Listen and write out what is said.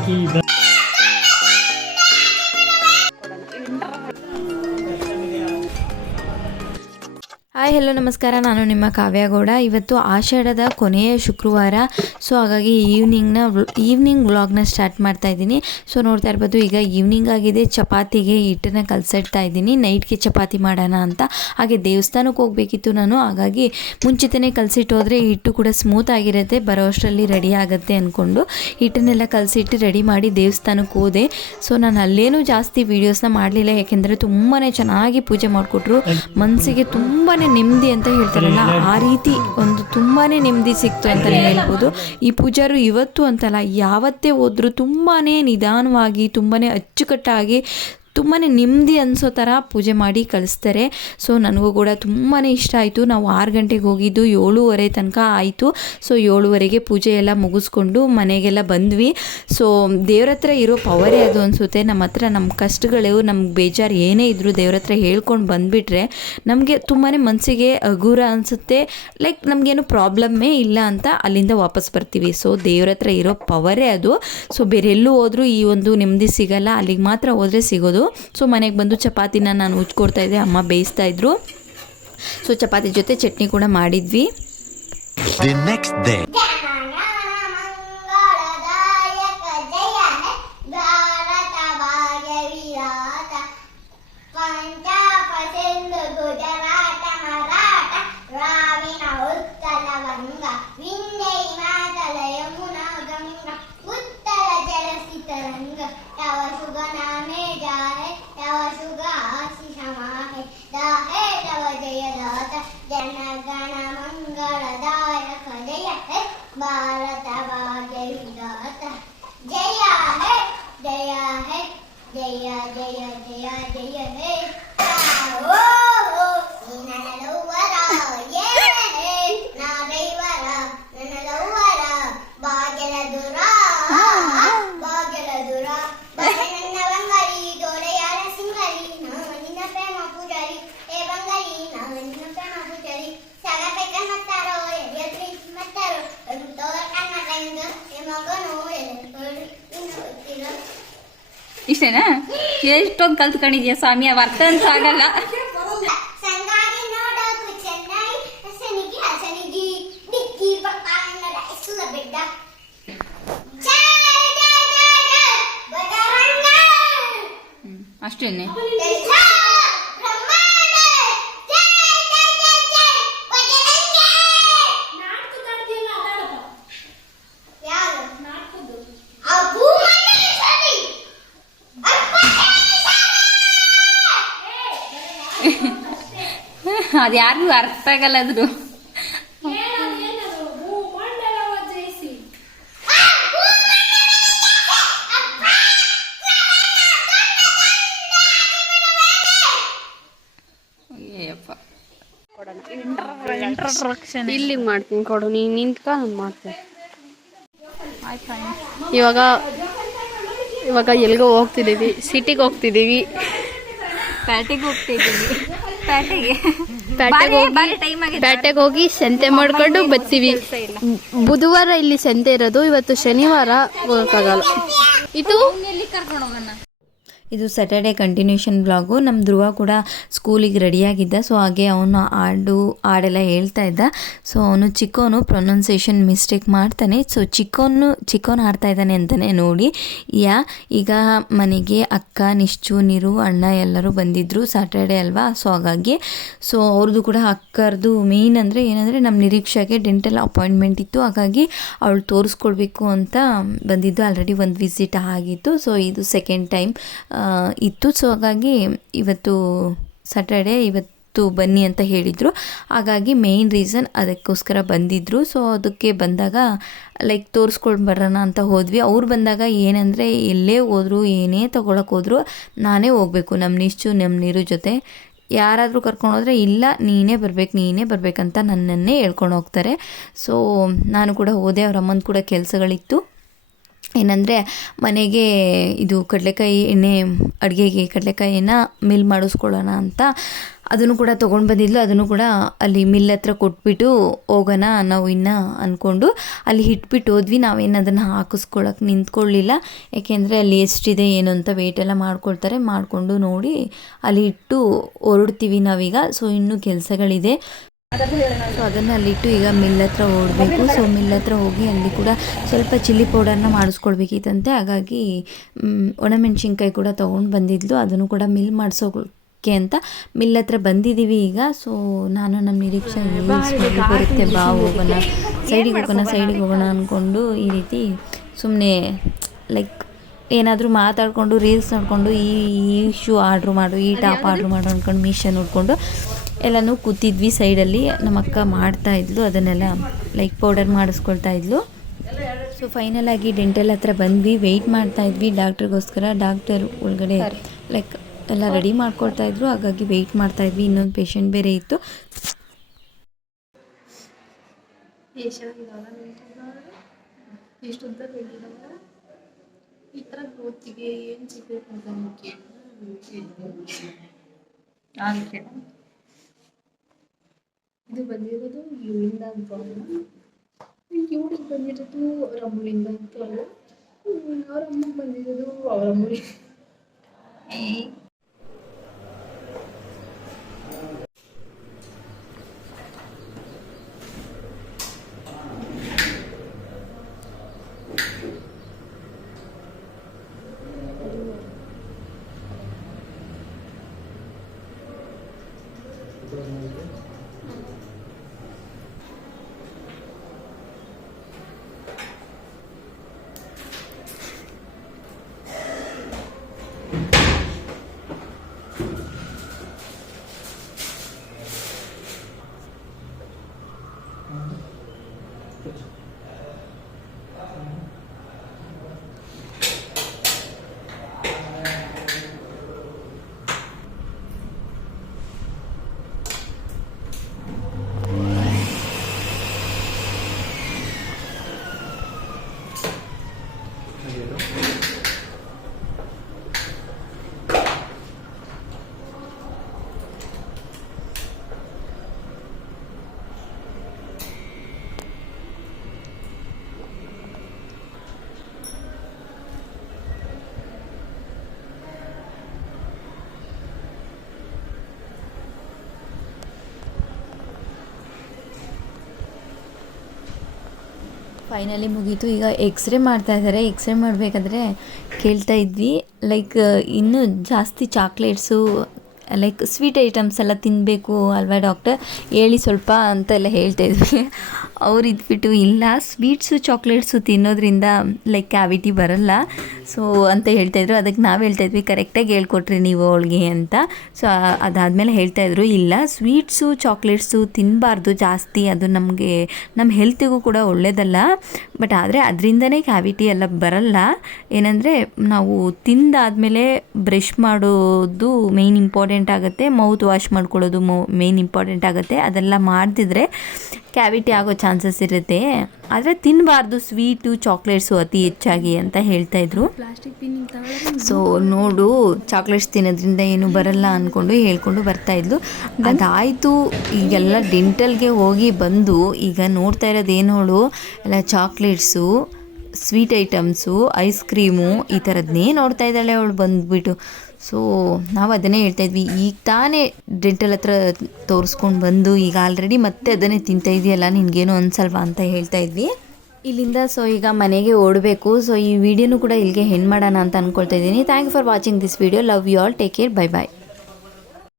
Hi hello ನಮಸ್ಕಾರ, ನಾನು ನಿಮ್ಮ ಕಾವ್ಯಗೌಡ. ಇವತ್ತು ಆಷಾಢದ ಕೊನೆಯ ಶುಕ್ರವಾರ. ಸೊ ಹಾಗಾಗಿ ಈವ್ನಿಂಗ್ ವ್ಲಾಗ್ನ ಸ್ಟಾರ್ಟ್ ಮಾಡ್ತಾ ಇದ್ದೀನಿ. ಸೊ ನೋಡ್ತಾ ಇರ್ಬೋದು, ಈಗ ಈವ್ನಿಂಗ್ ಆಗಿದೆ. ಚಪಾತಿಗೆ ಹಿಟ್ಟನ್ನು ಕಲಸಿಡ್ತಾ ಇದ್ದೀನಿ, ನೈಟ್ಗೆ ಚಪಾತಿ ಮಾಡೋಣ ಅಂತ. ಹಾಗೆ ದೇವಸ್ಥಾನಕ್ಕೆ ಹೋಗಬೇಕಿತ್ತು ನಾನು, ಹಾಗಾಗಿ ಮುಂಚಿತನೇ ಕಲಸಿಟ್ಟು ಹೋದರೆ ಹಿಟ್ಟು ಕೂಡ ಸ್ಮೂತ್ ಆಗಿರುತ್ತೆ, ಬರೋ ಅಷ್ಟರಲ್ಲಿ ರೆಡಿ ಆಗುತ್ತೆ ಅಂದ್ಕೊಂಡು ಹಿಟ್ಟನ್ನೆಲ್ಲ ಕಲಸಿಟ್ಟು ರೆಡಿ ಮಾಡಿ ದೇವಸ್ಥಾನಕ್ಕೆ ಹೋದೆ. ಸೊ ನಾನು ಅಲ್ಲೇನೂ ಜಾಸ್ತಿ ವೀಡಿಯೋಸ್ನ ಮಾಡಲಿಲ್ಲ, ಯಾಕೆಂದರೆ ತುಂಬಾ ಚೆನ್ನಾಗಿ ಪೂಜೆ ಮಾಡಿಕೊಟ್ರು. ಮನಸ್ಸಿಗೆ ತುಂಬಾ ನೆಮ್ಮದಿ ಅಂತ ಹೇಳ್ತಾರಲ್ಲ, ಆ ರೀತಿ ಒಂದು ತುಂಬಾ ನೆಮ್ಮದಿ ಸಿಕ್ತು ಅಂತಲೇ ಹೇಳ್ಬೋದು. ಈ ಪೂಜಾರು ಇವತ್ತು ಅಂತಲ್ಲ, ಯಾವತ್ತೇ ಹೋದರೂ ತುಂಬಾ ನಿಧಾನವಾಗಿ, ತುಂಬಾ ಅಚ್ಚುಕಟ್ಟಾಗಿ, ತುಂಬಾ ನೆಮ್ಮದಿ ಅನಿಸೋ ಥರ ಪೂಜೆ ಮಾಡಿ ಕಳಿಸ್ತಾರೆ. ಸೊ ನನಗೂ ಕೂಡ ತುಂಬಾ ಇಷ್ಟ ಆಯಿತು. ನಾವು 6 ಗಂಟೆಗೆ ಹೋಗಿದ್ದು 7:30 ತನಕ ಆಯಿತು. ಸೊ 7:30ಗೆ ಪೂಜೆ ಎಲ್ಲ ಮುಗಿಸ್ಕೊಂಡು ಮನೆಗೆಲ್ಲ ಬಂದ್ವಿ. ಸೊ ದೇವ್ರ ಹತ್ರ ಇರೋ ಪವರೇ ಅದು ಅನಿಸುತ್ತೆ. ನಮ್ಮ ಹತ್ರ ನಮ್ಮ ಕಷ್ಟಗಳು, ನಮ್ಗೆ ಬೇಜಾರು ಏನೇ ಇದ್ದರೂ ದೇವ್ರ ಹತ್ರ ಹೇಳ್ಕೊಂಡು ಬಂದುಬಿಟ್ರೆ ನಮಗೆ ತುಂಬಾ ಮನಸ್ಸಿಗೆ ಹಗುರ ಅನಿಸುತ್ತೆ. ಲೈಕ್ ನಮಗೇನು ಪ್ರಾಬ್ಲಮ್ಮೇ ಇಲ್ಲ ಅಂತ ಅಲ್ಲಿಂದ ವಾಪಸ್ ಬರ್ತೀವಿ. ಸೊ ದೇವ್ರ ಹತ್ರ ಇರೋ ಪವರೇ ಅದು. ಸೊ ಬೇರೆಲ್ಲೂ ಹೋದರೂ ಈ ಒಂದು ನೆಮ್ಮದಿ ಸಿಗಲ್ಲ, ಅಲ್ಲಿಗೆ ಮಾತ್ರ ಹೋದರೆ ಸಿಗೋದು. ಸೊ ಮನೆಗೆ ಬಂದು ಚಪಾತಿನ ನಾನು ಉಜ್ಕೊಡ್ತಾ ಇದ್ದೆ, ಅಮ್ಮ ಬೇಯಿಸ್ತಾ ಇದ್ರು. ಸೊ ಚಪಾತಿ ಜೊತೆ ಚಟ್ನಿ ಕೂಡ ಮಾಡಿದ್ವಿ. भारत भाग्य विधाता जय है जय है जय जय जय जय है ओ ननलवरा ये है ना ದೈವರ ನನ್ನಲವರ ಭಾಗ್ಯಲ ದುರ ನನ್ನ ಬಂಗಾರಿ ದೊರೆಯಾರ ಸಿಂಗರಿ, ನಿನ್ನ ಪ್ರೇಮ ಪೂಜಾರಿ ಏ ಬಂಗಾರಿ, ನಿನ್ನ ಪ್ರೇಮ ಪೂಜಾರಿ ಸಗಪೆಕ ಮತ್ತಾರೋ ಎದ್ರಿ ಮತ್ತಾರೋ ಇಷ್ಟೇನಾ? ಎಷ್ಟೊಂದು ಕಲ್ತ್ಕೊಂಡಿದ್ಯಾ ಸ್ವಾಮಿ, ಅವ ಅರ್ಥ ಅಂತ ಆಗಲ್ಲ. ಅಷ್ಟೇನೆ. ಅದು ಯಾರಿಗೂ ಅರ್ಥ ಆಗಲ್ಲ ಅದ್ರು. ಇಲ್ಲಿ ಮಾಡ್ತೀನಿ ಕೊಡು, ನೀನು ನಿಂತ್ಕ ನಾನು ಮಾಡ್ತೀನಿ. ಇವಾಗ ಎಲ್ಗೋ ಹೋಗ್ತಿದ್ದೀವಿ, ಸಿಟಿಗೆ ಹೋಗ್ತಿದ್ದೀವಿ, ಪೇಟೆಗೆ ಹೋಗಿ ಸಂತೆ ಮಾಡ್ಕೊಂಡು ಬರ್ತೀವಿ. ಬುಧವಾರ ಇಲ್ಲಿ ಸಂತೆ ಇರೋದು, ಇವತ್ತು ಶನಿವಾರ ಹೋಗಕ್ಕಾಗಲ್ಲ. ಇದು ಸ್ಯಾಟರ್ಡೆ ಕಂಟಿನ್ಯೂಷನ್ ಬ್ಲಾಗು. ನಮ್ಮ ಧ್ರುವ ಕೂಡ ಸ್ಕೂಲಿಗೆ ರೆಡಿಯಾಗಿದ್ದ. ಸೊ ಹಾಗೆ ಅವನು ಹಾಡೆಲ್ಲ ಹೇಳ್ತಾ ಇದ್ದ. ಸೊ ಅವನು ಚಿಕ್ಕವನು ಪ್ರೊನೌನ್ಸಿಯೇಷನ್ ಮಿಸ್ಟೇಕ್ ಮಾಡ್ತಾನೆ. ಸೊ ಚಿಕ್ಕವನು ಆಡ್ತಾ ಇದ್ದಾನೆ ಅಂತಲೇ ನೋಡಿ. ಈಗ ಮನೆಗೆ ಅಕ್ಕ, ನಿಶ್ಚು, ನೀರು, ಅಣ್ಣ ಎಲ್ಲರೂ ಬಂದಿದ್ದರು. ಸ್ಯಾಟರ್ಡೆ ಅಲ್ವಾ, ಸೊ ಹಾಗಾಗಿ ಸೊ ಅವ್ರದ್ದು ಕೂಡ ಅಕ್ಕರದು ಮೇಯ್ನ್ ಏನಂದರೆ ನಮ್ಮ ನಿರೀಕ್ಷೆಗೆ ಡೆಂಟಲ್ ಅಪಾಯಿಂಟ್ಮೆಂಟ್ ಇತ್ತು. ಹಾಗಾಗಿ ಅವಳು ತೋರಿಸ್ಕೊಳ್ಬೇಕು ಅಂತ ಬಂದಿದ್ದು. ಆಲ್ರೆಡಿ ಒಂದು ವಿಸಿಟ್ ಆಗಿತ್ತು. ಸೊ ಇದು ಸೆಕೆಂಡ್ ಟೈಮ್ ಇತ್ತು. ಸೊ ಹಾಗಾಗಿ ಇವತ್ತು ಸ್ಯಾಟರ್ಡೆ, ಇವತ್ತು ಬನ್ನಿ ಅಂತ ಹೇಳಿದರು. ಹಾಗಾಗಿ ಮೇಯ್ನ್ ರೀಸನ್ ಅದಕ್ಕೋಸ್ಕರ ಬಂದಿದ್ದರು. ಸೊ ಅದಕ್ಕೆ ಬಂದಾಗ ಲೈಕ್ ತೋರಿಸ್ಕೊಂಡು ಬರೋಣ ಅಂತ ಹೋದ್ವಿ. ಅವ್ರು ಬಂದಾಗ ಏನಂದರೆ ಎಲ್ಲೇ ಹೋದ್ರು, ಏನೇ ತೊಗೊಳಕ್ಕೆ ಹೋದ್ರು ನಾನೇ ಹೋಗಬೇಕು. ನಮ್ಮ ನಿಶ್ಚು, ನಮ್ಮ ನೀರು ಜೊತೆ ಯಾರಾದರೂ ಕರ್ಕೊಂಡೋದ್ರೆ ಇಲ್ಲ ನೀನೇ ಬರಬೇಕಂತ ನನ್ನನ್ನೇ ಹೇಳ್ಕೊಂಡು ಹೋಗ್ತಾರೆ. ಸೊ ನಾನು ಕೂಡ ಹೋದೆ. ಅವ್ರ ಅಮ್ಮನ ಕೂಡ ಕೆಲಸಗಳಿತ್ತು. ಏನಂದರೆ ಮನೆಗೆ ಇದು ಕಡಲೆಕಾಯಿ ಎಣ್ಣೆ ಅಡುಗೆಗೆ ಕಡಲೆಕಾಯಿನ ಮಿಲ್ ಮಾಡಿಸ್ಕೊಳ್ಳೋಣ ಅಂತ ಅದನ್ನು ಕೂಡ ತೊಗೊಂಡು ಬಂದಿದ್ಲು. ಅದನ್ನು ಕೂಡ ಅಲ್ಲಿ ಮಿಲ್ ಹತ್ರ ಕೊಟ್ಬಿಟ್ಟು ಹೋಗೋಣ ನಾವು ಇನ್ನು ಅಂದ್ಕೊಂಡು ಅಲ್ಲಿ ಇಟ್ಬಿಟ್ಟು ಹೋದ್ವಿ. ನಾವೇನು ಅದನ್ನು ಹಾಕಿಸ್ಕೊಳ್ಳೋಕೆ ನಿಂತ್ಕೊಳ್ಳಿಲ್ಲ, ಯಾಕೆಂದರೆ ಅಲ್ಲಿ ಎಷ್ಟಿದೆ ಏನು ಅಂತ ವೆಯ್ಟೆಲ್ಲ ಮಾಡ್ಕೊಳ್ತಾರೆ. ಮಾಡಿಕೊಂಡು ನೋಡಿ ಅಲ್ಲಿ ಇಟ್ಟು ಹೊರಡ್ತೀವಿ ನಾವೀಗ. ಸೊ ಇನ್ನೂ ಕೆಲಸಗಳಿದೆ. ಸೊ ಅದನ್ನು ಅಲ್ಲಿಟ್ಟು ಈಗ ಮಿಲ್ ಹತ್ರ ಓಡಬೇಕು. ಸೊ ಮಿಲ್ ಹತ್ರ ಹೋಗಿ ಅಲ್ಲಿ ಕೂಡ ಸ್ವಲ್ಪ ಚಿಲ್ಲಿ ಪೌಡರ್ನ ಮಾಡಿಸ್ಕೊಳ್ಬೇಕಿತ್ತಂತೆ. ಹಾಗಾಗಿ ಒಣಮೆಣ್ಸಿನ್ಕಾಯಿ ಕೂಡ ತೊಗೊಂಡು ಬಂದಿದ್ಲು. ಅದನ್ನು ಕೂಡ ಮಿಲ್ ಮಾಡಿಸೋಕೆ ಅಂತ ಮಿಲ್ ಹತ್ರ ಬಂದಿದ್ದೀವಿ ಈಗ. ಸೊ ನಾನು ನಮ್ಮ ನಿರೀಕ್ಷೆ ಬರುತ್ತೆ, ಬಾ ಹೋಗೋಣ, ಸೈಡಿಗೆ ಹೋಗೋಣ ಅಂದ್ಕೊಂಡು ಈ ರೀತಿ ಸುಮ್ಮನೆ ಲೈಕ್ ಏನಾದರೂ ಮಾತಾಡಿಕೊಂಡು ರೀಲ್ಸ್ ನೋಡಿಕೊಂಡು ಈ ಶೂ ಆರ್ಡ್ರ್ ಮಾಡು, ಈ ಟಾಪ್ ಆರ್ಡ್ರ್ ಮಾಡು ಅಂದ್ಕೊಂಡು ಮೀಶೋ ನೋಡಿಕೊಂಡು ಎಲ್ಲನೂ ಕೂತಿದ್ವಿ ಸೈಡಲ್ಲಿ. ನಮ್ಮ ಅಕ್ಕ ಮಾಡ್ತಾಯಿದ್ಲು ಅದನ್ನೆಲ್ಲ, ಲೈಕ್ ಪೌಡರ್ ಮಾಡಿಸ್ಕೊಳ್ತಾ ಇದ್ಲು. ಸೊ ಫೈನಲ್ ಆಗಿ ಡೆಂಟಲ್ ಹತ್ರ ಬಂದ್ವಿ, ವೆಯ್ಟ್ ಮಾಡ್ತಾಯಿದ್ವಿ ಡಾಕ್ಟ್ರಿಗೋಸ್ಕರ. ಡಾಕ್ಟರ್ ಒಳಗಡೆ ಲೈಕ್ ಎಲ್ಲ ರೆಡಿ ಮಾಡ್ಕೊಳ್ತಾಯಿದ್ರು, ಹಾಗಾಗಿ ವೆಯ್ಟ್ ಮಾಡ್ತಾಯಿದ್ವಿ. ಇನ್ನೊಂದು ಪೇಷಂಟ್ ಬೇರೆ ಇತ್ತು. ಈ ಥರ ಗ್ರೋತಿಗೆ ಏನು ಸಿಗಬೇಕು ಅಂತ ಮುಖ್ಯ ಇದು ಬಂದಿರೋದು ಇವಳಿಂದ ಅಂತ ಅಲ್ಲ, ಇವಳಿಗೆ ಬಂದಿರೋದು ಅವ್ರ ಅಮ್ಮಳಿಂದ ಅಂತ ಅಲ್ಲ, ಅವ್ರ ಅಮ್ಮಗೆ ಬಂದಿರೋದು ಅವ್ರ ಅಮ್ಮಳಿಂದ. ಫೈನಲಿ ಮುಗೀತು. ಈಗ ಎಕ್ಸ್ರೇ ಮಾಡ್ತಾಯಿದ್ದಾರೆ. ಎಕ್ಸ್ರೇ ಮಾಡಬೇಕಾದ್ರೆ ಕೇಳ್ತಾ ಇದ್ವಿ, ಲೈಕ್ ಇನ್ನೂ ಜಾಸ್ತಿ ಚಾಕ್ಲೇಟ್ಸು ಲೈಕ್ ಸ್ವೀಟ್ ಐಟಮ್ಸ್ ಎಲ್ಲ ತಿನ್ನಬೇಕು ಅಲ್ವಾ ಡಾಕ್ಟರ್, ಹೇಳಿ ಸ್ವಲ್ಪ ಅಂತೆಲ್ಲ ಹೇಳ್ತಾಯಿದ್ವಿ. ಅವ್ರು ಇದ್ಬಿಟ್ಟು ಇಲ್ಲ, ಸ್ವೀಟ್ಸು ಚಾಕ್ಲೇಟ್ಸು ತಿನ್ನೋದ್ರಿಂದ ಲೈಕ್ ಕ್ಯಾವಿಟಿ ಬರಲ್ಲ ಸೊ ಅಂತ ಹೇಳ್ತಾಯಿದ್ರು. ಅದಕ್ಕೆ ನಾವು ಹೇಳ್ತಾಯಿದ್ವಿ ಕರೆಕ್ಟಾಗಿ ಹೇಳ್ಕೊಟ್ರಿ ನೀವು ಅವಳಿಗೆ ಅಂತ. ಸೊ ಅದಾದಮೇಲೆ ಹೇಳ್ತಾಯಿದ್ರು ಇಲ್ಲ, ಸ್ವೀಟ್ಸು ಚಾಕ್ಲೇಟ್ಸು ತಿನ್ನಬಾರ್ದು ಜಾಸ್ತಿ, ಅದು ನಮಗೆ ನಮ್ಮ ಹೆಲ್ತಿಗೂ ಕೂಡ ಒಳ್ಳೆಯದಲ್ಲ. ಬಟ್ ಆದರೆ ಅದರಿಂದನೇ ಕ್ಯಾವಿಟಿ ಎಲ್ಲ ಬರಲ್ಲ. ಏನಂದರೆ ನಾವು ತಿಂದಾದಮೇಲೆ ಬ್ರಷ್ ಮಾಡೋದು ಮೇಯ್ನ್ ಇಂಪಾರ್ಟೆಂಟ್ ಆಗುತ್ತೆ, ಮೌತ್ ವಾಶ್ ಮಾಡ್ಕೊಳ್ಳೋದು ಮೇಯ್ನ್ ಇಂಪಾರ್ಟೆಂಟ್ ಆಗುತ್ತೆ. ಅದೆಲ್ಲ ಮಾಡದಿದ್ರೆ ಕ್ಯಾವಿಟಿ ಆಗೋ ಚಾನ್ಸಸ್ ಇರುತ್ತೆ. ಆದರೆ ತಿನ್ನಬಾರ್ದು ಸ್ವೀಟು ಚಾಕ್ಲೇಟ್ಸು ಅತಿ ಹೆಚ್ಚಾಗಿ ಅಂತ ಹೇಳ್ತಾಯಿದ್ರು. ಸೊ ನೋಡು, ಚಾಕ್ಲೇಟ್ಸ್ ತಿನ್ನೋದ್ರಿಂದ ಏನು ಬರಲ್ಲ ಅಂದ್ಕೊಂಡು ಹೇಳ್ಕೊಂಡು ಬರ್ತಾಯಿದ್ಲು. ಅದಾಯಿತು. ಈಗೆಲ್ಲ ಡೆಂಟಲ್ಗೆ ಹೋಗಿ ಬಂದು ಈಗ ನೋಡ್ತಾ ಇರೋದೇನೋಳು ಎಲ್ಲ chocolates, sweet items, ice cream ಈ ಥರದನ್ನೇ ನೋಡ್ತಾ ಇದ್ದಾಳೆ ಅವಳು ಬಂದುಬಿಟ್ಟು. ಸೊ ನಾವು ಅದನ್ನೇ ಹೇಳ್ತಾಯಿದ್ವಿ, ಈಗ ತಾನೇ ಡೆಂಟಲ್ ಹತ್ರ ತೋರಿಸ್ಕೊಂಡು ಬಂದು ಈಗ ಆಲ್ರೆಡಿ ಮತ್ತೆ ಅದನ್ನೇ ತಿಂತಾ ಇದೆಯಲ್ಲ, ನಿನಗೇನು ಅನ್ಸಲ್ವಾ ಅಂತ ಹೇಳ್ತಾಯಿದ್ವಿ ಇಲ್ಲಿಂದ. ಸೊ ಈಗ ಮನೆಗೆ ಓಡಬೇಕು. ಸೊ ಈ ವಿಡಿಯೋನು ಕೂಡ ಇಲ್ಲಿಗೆ ಹೆಣ್ಣು ಮಾಡೋಣ ಅಂತ ಅಂದ್ಕೊಳ್ತಾ ಇದ್ದೀನಿ. Thank you for watching this video. Love you all. Take care. Bye bye.